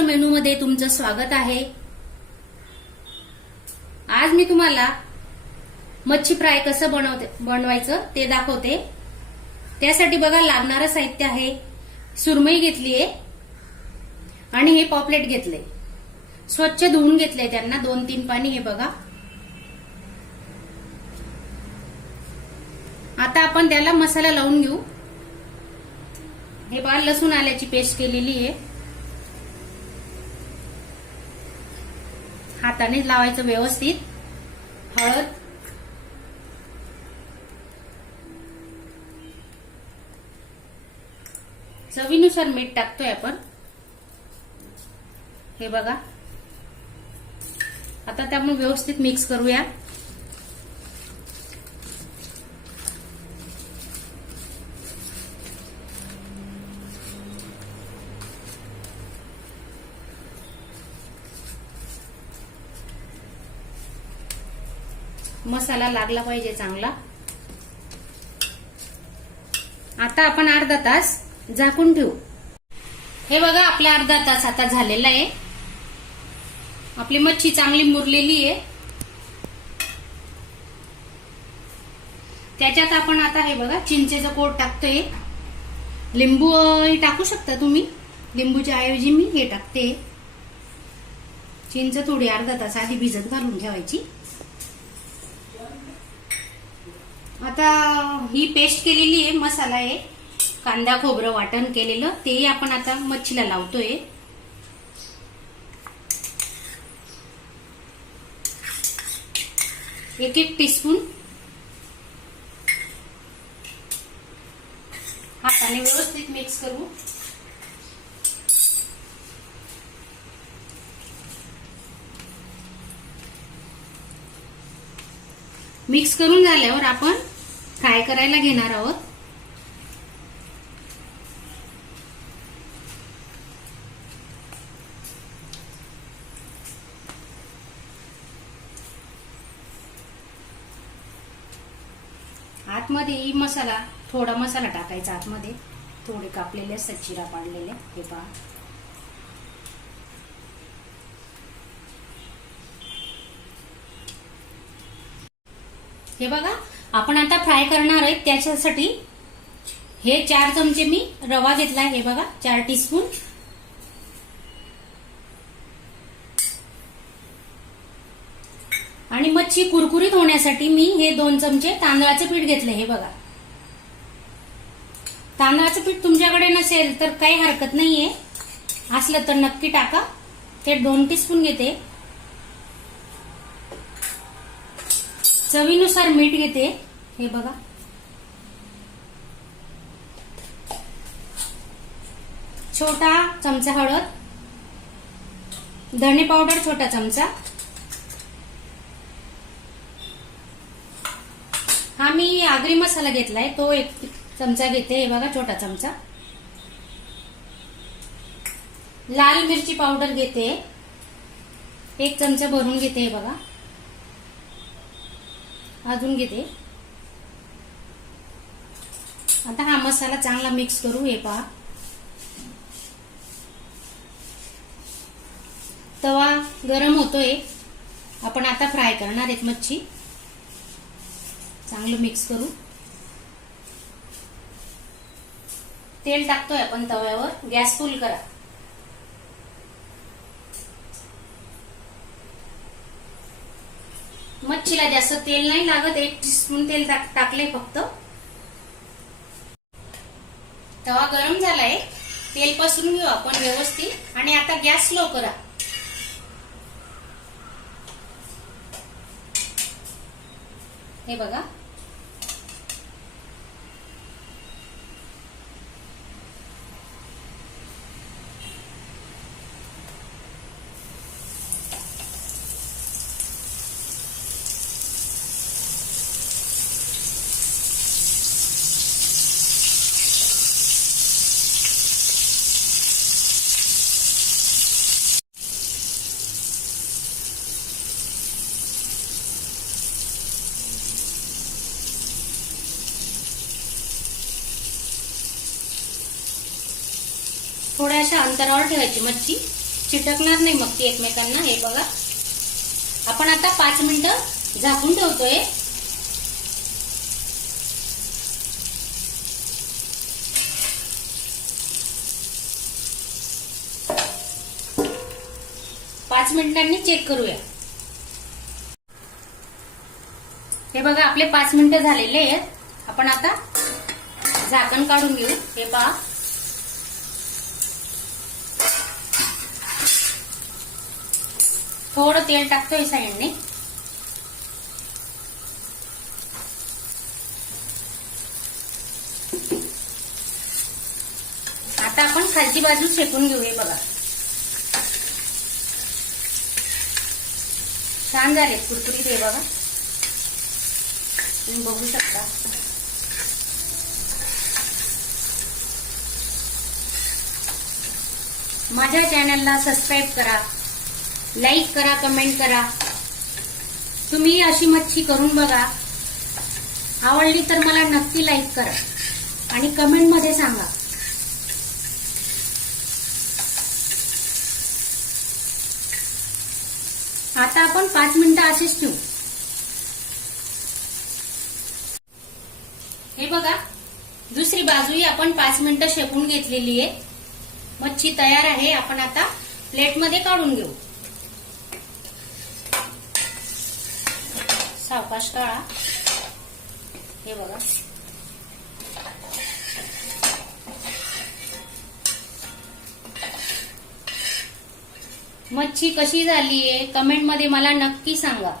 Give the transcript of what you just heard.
Menu मेनूमध्ये तुमचं स्वागत आहे. आज मी तुम्हाला मच्छी फ्राय कसं बनवते बनवायचं ते दाखवते. त्यासाठी बघा लागणारं साहित्य आहे. सुरमई घेतलीये आणि हे पॉपलेट घेतले. स्वच्छ धुवून घेतले त्यांना दोन तीन पाणी हे बघा. आता आपण त्याला मसाला लावून घेऊ. हे बघा लसूण आल्याची पेस्ट केलेली आहे. हाताने लावायचं व्यवस्थित. हळद. चवीनुसार मीठ टाकतोय आपण. हे बघा. आता ते आपण व्यवस्थित मिक्स करूया. मसाला लागला पाहिजे चांगला. आता आपण अर्धा तास झाकून ठेवू. हे बघा आपला अर्धा तास आता झालेला आहे. आपली मच्छी चांगली मुरलेली आहे. त्याच्यात आपण आता हे बघा चिंचेचं कोट टाकतोय. लिंबू टाकू शकता तुम्ही? लिंबूच्या ऐवजी मी हे टाकते. चिंच थोडी अर्धा तास आधी भिजत घालून ठेवायची. आता ही पेस्ट केलेली आहे मसाला आहे. कांदा खोबरं वाटण केलेलं तेही आपण आता मच्छीला लावतोय. एक एक टीस्पून हाताने व्यवस्थित मिक्स करू. मिक्स करून झाल्यावर आपण फ्राय करायला घेणार आहोत. आतमध्ये ही मसाला थोडा मसाला टाकायचा आतमध्ये. थोडे कापलेले सचिरा पाडलेले हे पहा. हे बघा आपण आता फ्राय करणार आहे त्याच्यासाठी हे चार चमचे मी रवा घेतलाय हे बघा चार टीस्पून आणि मच्छी कुरकुरीत होण्यासाठी मी हे दोन चमचे तांदळाचे पीठ घेतले हे बघा. तांदळाचं पीठ तुमच्याकडे नसेल तर काही हरकत नाहीये. असलं तर नक्की टाका. ते दोन टीस्पून घेते. चवीनुसार मीठ घेते. हे बघा. छोटा चमचा हळद. धणे पावडर छोटा चमचा. हा मी आगरी मसाला घेतलाय तो एक चमचा घेते. हे बघा छोटा चमचा. लाल मिरची पावडर घेते. एक चमचा भरून घेते हे बघा. अजून घेते. आता हा मसाला चांगला मिक्स करू हे पहा. तवा गरम होतोय. आपण आता फ्राय करणार आहेत मच्छी. चांगलं मिक्स करू. तेल टाकतोय आपण तव्यावर. गॅस फुल करा. मच्छीला जास्त तेल नाही लागत एक टीस्पून तेल टाक- फक्त. तवा गरम झालाय. तेल पसरून घेऊ आपण व्यवस्थित. आणि आता गॅस स्लो करा. हे बघा. थोड्याशा अंतरावर ठेवायची मच्छी. चिटकणार नाही मग ती एकमेकांना हे बघा. आपण आता पाच मिनिटं झाकून ठेवतोय. पाच मिनिटांनी चेक करूया. हे बघा आपले पाच मिनिटं झालेले आहेत. आपण आता झाकण काढून घेऊ. हे पहा. थोडं तेल टाकतोय साईडने आता आपण खालची बाजू शेकून घेऊया बघा छान झाले कुरकुरीत हे बघा तुम्ही बघू शकता माझ्या चॅनलला सबस्क्राईब करा लाईक करा कमेंट करा. तुम्ही अशी मच्छी करून बघा. आवडली तर मला नक्की लाईक करा. आणि कमेंटमध्ये सांगा. आता आपण पाच मिनिटं असेच ठेवू. हे बघा दुसरी बाजूही आपण पाच मिनिटं शेकून घेतलेली आहे. मच्छी तयार आहे आपण आता प्लेटमध्ये काढून घेऊ. सावकाश काळा हे बघा. मच्छी कशी झालीये? कमेंटमध्ये मला नक्की सांगा.